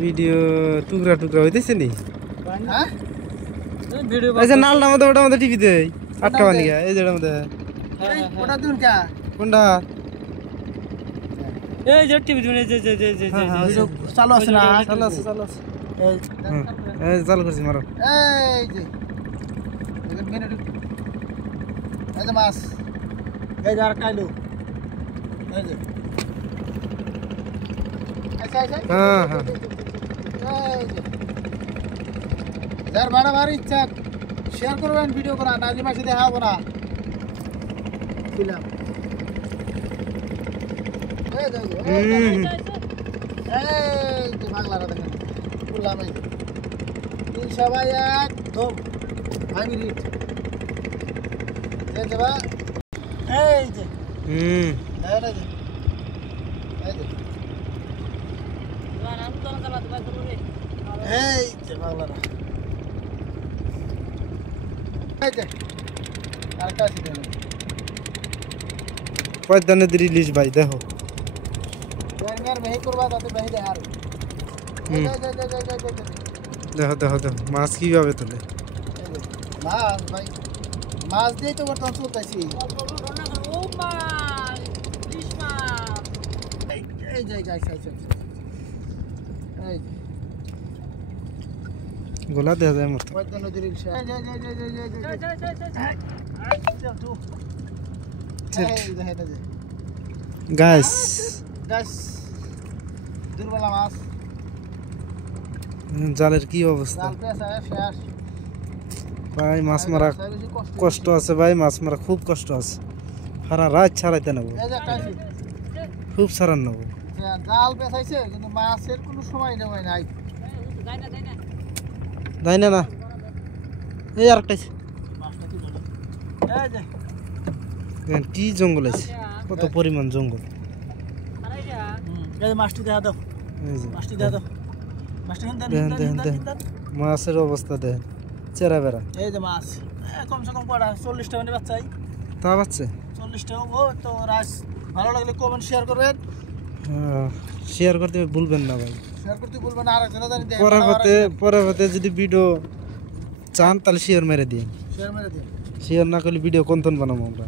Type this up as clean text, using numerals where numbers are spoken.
video টুকরা টুকরা হইতেছে নি আচ্ছা নালটা মধ্যে ওটা মধ্যে টিভি দেই 8 টাকা নিয়ে এই যেটার মধ্যে ওটা দুন কা কোনটা এই যে টিভি দুন যে চালু আছে না চালু আছে এই চালু করছি মারো এই যে দেখেন মিনিট এই যে মাছ এই যে আর কাইলো এই যে আচ্ছা হ্যাঁ এই যে যার বড় বড় ইচ্ছা শেয়ার করবেন ভিডিও করা নাজি মাসে দেখাবো না ফিল্ম এই দেখো এই যে বাংলাটা দেখেন বললাম এই তিন সবাই একদম হাইব্রিড এই যে বা এই যে এই যে বাংলাটা পয়দানে রিলিজ ভাই দেখো দেখো দেখো দেখো মাছ কিভাবে তোলে মাছ ভাই মাছ দিয়ে তো বর্তমান চলতেছি এই যে গোলা দেখা যায় মতো গাইস দুর্বলা মাছ জালের কি অবস্থা ভাই মাছ মারা কষ্ট আছে ভাই মাছ মারা খুব কষ্ট আছে সারা রাত ছাড়াইতে নেবো খুব সারান নেবো জাল পেঁচাইছে কিন্তু মাছের কোনো সময় নেই নাই যাই না এই আরেকটা কি জঙ্গল আছে কত পরিমাণ জঙ্গল মাছটি দেখা দাও মাছটি দেখা দাও মাছের অবস্থা দেখেন চেরা বেড়া এই যে মাছ কমসে কম কটা 40 টাকা বাচ্চাই তা পাচ্ছে 40 টাকা ও তো রাজ ভালো লাগলে কমেন্ট শেয়ার করবেন শেয়ার করতে ভুলবেন না ভাই শেয়ার করতে ভুলবেন না আরেকজন জানি দেখ পরবর্তীতে যদি ভিডিও চান তাহলে শেয়ার মেরে দিন শেয়ার মেরে দিন শেয়ার না করলে ভিডিও কোনতন বানাবো আমরা